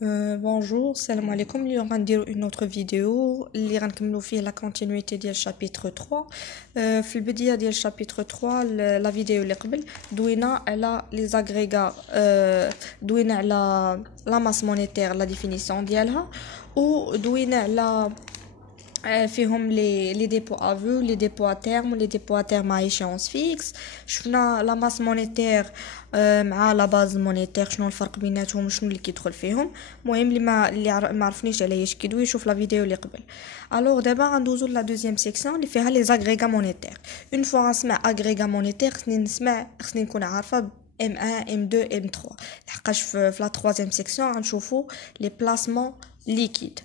Bonjour, salam alaikum. Nous allons dire une autre vidéo. Nous allons faire la continuité du chapitre 3. في البداية ديال chapitre 3 la vidéo اللي قبل دوينا على les agrégats دوينا على la masse monétaire la définition ديالها ودوينا على فيهم les dépôts à vue, les dépôts à terme, les dépôts à terme à échéance fixe. شفنا la masse monétaire مع la base monétaire شنو الفرق بيناتهم وشنو اللي كيدخل فيهم. المهم اللي ما عرفنيش على ايش كيدوي يشوف لا فيديو اللي قبل. الوغ دابا غندوزو لا دوزيام سيكسيون اللي فيها les agrégats monétaires. اون فوا غنسمع agrégats monétaires خصني نكون عارفه M1, M2, M3 لحقاش في la troisième section غنشوفو les placements liquides.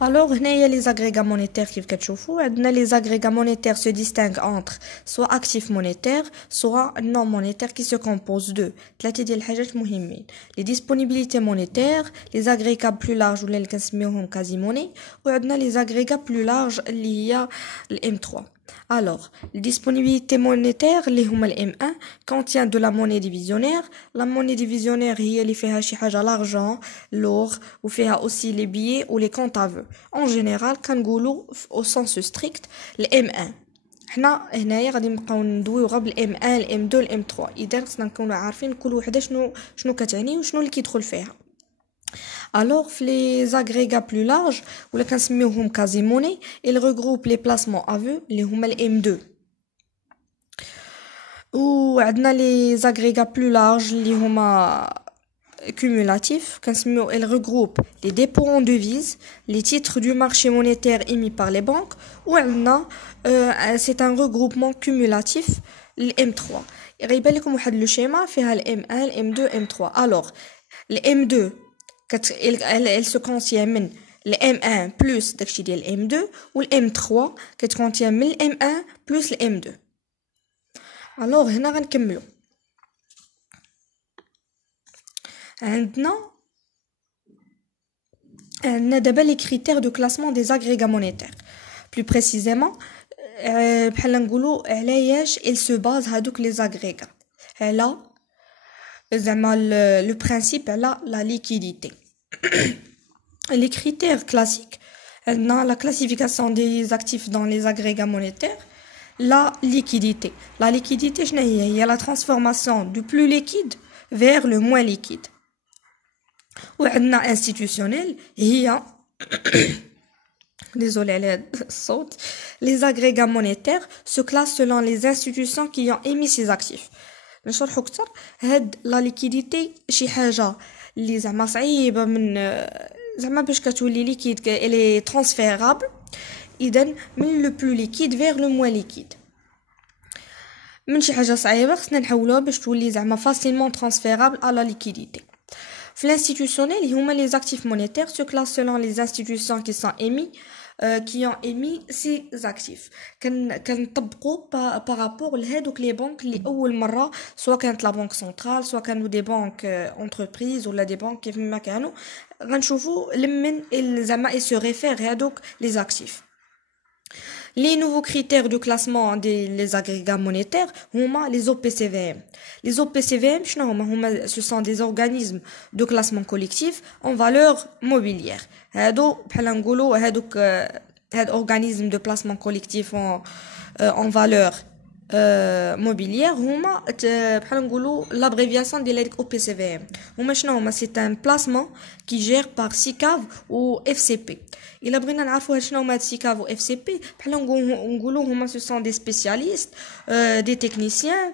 Alors, هنايا les agrégats monétaires كيف كتشوفوا عندنا les agrégats monétaires se distinguent entre soit actifs monétaires soit non monétaires qui se composent de ثلاثه ديال الحاجات مهمين les disponibilités monétaires les agrégats plus larges ولا اللي كنسميوهم quasi monnaie وعندنا les agrégats plus larges اللي هي M3. Alors, les disponibilités monétaires اللي هما M1 contient de la monnaie divisionnaire. La monnaie divisionnaire هي اللي فيها شي حاجة l'argent, l'or وفيها aussi les billets ou les comptes à vœux. En général كنقولوا au sens strict M1. حنا هنايا غادي نبقاو ندويو غير بالM1 الM2 الM3. إذا خصنا نكونوا عارفين كل وحدة شنو كتعني وشنو اللي كيدخل فيها. Alors, les agrégats plus larges, ou les كنسميوهم quasi monnaie, ils regroupent les placements à vue, اللي هما ال M2. وعندنا les agrégats plus larges, اللي هما cumulatifs, ils regroupent les dépôts en devises, les titres du marché monétaire émis par les banques, ou c'est un regroupement cumulatif, le M3. يبان لكم واحد لو شيما فيها ال M1, ال M2, M3. Alors, le M2 elle se contient من le M1 plus داكشي ديال M2 و M3 كتكونتيان من M1 plus M2. alors هنا غنكملو عندنا دابا les critères de classement des agrégats monétaires plus précisément بحال نقولوا علاش ils se basent هادوك les agrégats على زعما le principe على la liquidité. Les critères classiques dans la classification des actifs dans les agrégats monétaires, la liquidité. La liquidité هي la transformation du plus liquide vers le moins liquide. وعندنا institutionnel هي désolé على الصوت. Les agrégats monétaires se classent selon les institutions qui ont émis ces actifs. نشرحو اكثر هاد لا ليكيديتي شي حاجه اللي زعما صعيبه من زعما باش كتولي ليكيد الي ترانسفيرابل اذا من لو بلو ليكيد فيغ لو موان ليكيد من شي حاجه صعيبه خصنا نحولوها باش تولي زعما فاسيلمون ترانسفيرابل على l'institutionnel. في l'institutionnel هما les actifs monétaires se classent selon les institutions qui sont émis qui ont émis ces actifs. كنطبقوا par rapport لهادوك لي بنك اللي اول مره سواء كانت لا بنك سنترال سواء كانوا دي بنك انتربريز ولا دي بنك كيف ما كانوا غنشوفوا لمن زعما se réfèrent هادوك les actifs. Les nouveaux critères de classement des agrégats monétaires هما les OPCVM. Les OPCVM ce sont des organismes de classement collectif en valeur mobilière. هادو بحال نقولوا هاد organisme de placement collectif en valeur mobilière هما بحال نقولوا l'abréviation ديال هذيك OPCVM. هما هما c'est un placement qui gère par SICAV ou FCP. إلا بغينا نعرفوا شنو هما SICAV و FCP بحال نقولوا هما ce sont des spécialistes des techniciens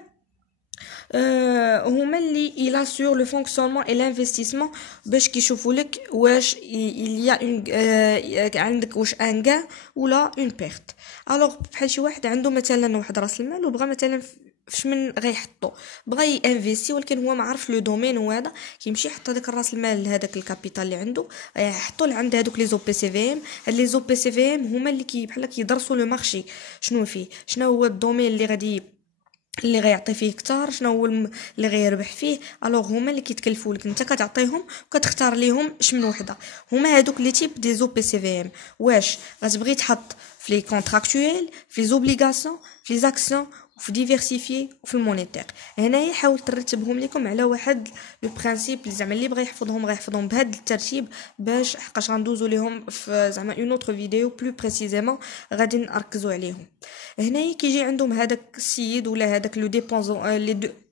هما اللي il assure le fonctionnement et l'investissement باش كيشوفوا لك واش il y a عندك واش ان gain ولا une perte. alors بحال شي واحد عنده مثلا واحد راس المال وبغى مثلا فاش من غيحطو بغى ينفيستي ولكن هو ما عارف لو دومين وهذا كيمشي يحط هذاك الراس المال هذاك الكابيتال اللي عنده يحطو لعند هذوك لي زو بي سي في ام. هاد لي زو بي سي في ام هما اللي بحال كيدرسوا لو مارشي شنو فيه شنو هو الدومين اللي غيعطي فيه كتار شنو هو اللي غيربح فيه. الوغ هما اللي كيتكلفوا لك انت كتعطيهم وكتختار ليهم من وحده. هما هادوك لي تيب دي زو بي سي في ام واش غتبغي تحط في لي كونتراكتويل في لي زوبليغاسيون في لي اكسيون وفي ديفيرسيفي وفي المونيتير. هنايا حاولت نرتبهم لكم على واحد لو برينسيپ اللي زعما اللي بغى يحفظهم بهذا الترتيب، باش حقاش غندوزو ليهم في زعما اون اوتر فيديو بلو بريسيزيمون غادي نركزوا عليهم. هنايا كيجي عندهم هذاك السيد ولا هذاك لو ديبوزون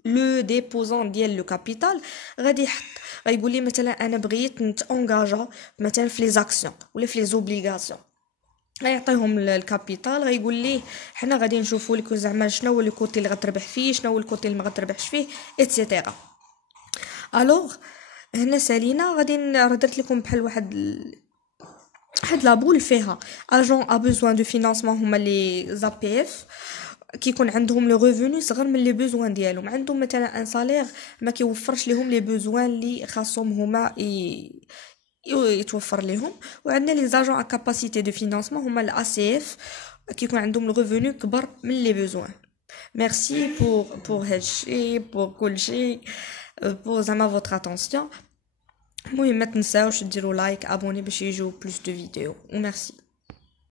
لو ديبوزون ديال لو كابيتال، غادي يحط غيقول لي مثلا انا بغيت نتونجاجا مثلا في لي زاكسيون ولا في لي زوبليغاسيون، غيعطيهم الكابيتال، غيقول ليه حنا غادي نشوفوا لك زعما شنو هو لو كوتي اللي غتربح فيه، شنو هو الكوتي اللي ما غتربحش فيه ايتترا. الوغ هنا سالينا غادي درت لكم بحال واحد لابول فيها اجون ا بوزوان دو فينانسمون، هما لي زابي اف كيكون عندهم لو ريفوني صغر من لي بوزوان ديالهم، عندهم مثلا ان صالير ما كيوفرش لهم لي بوزوان اللي خاصهم هما يتوفر لهم. وعندنا لي زاجون ا كاباسيتي دو فينانسمون هما الا سي اف كيكون عندهم لو ريفوني كبر من لي بوزوان. ميرسي pour هادشي pour كلشي pour زعما votre attention. المهم ما تنساوش ديروا لايك ابوني باش يجيو بلوس دو فيديو. وميرسي.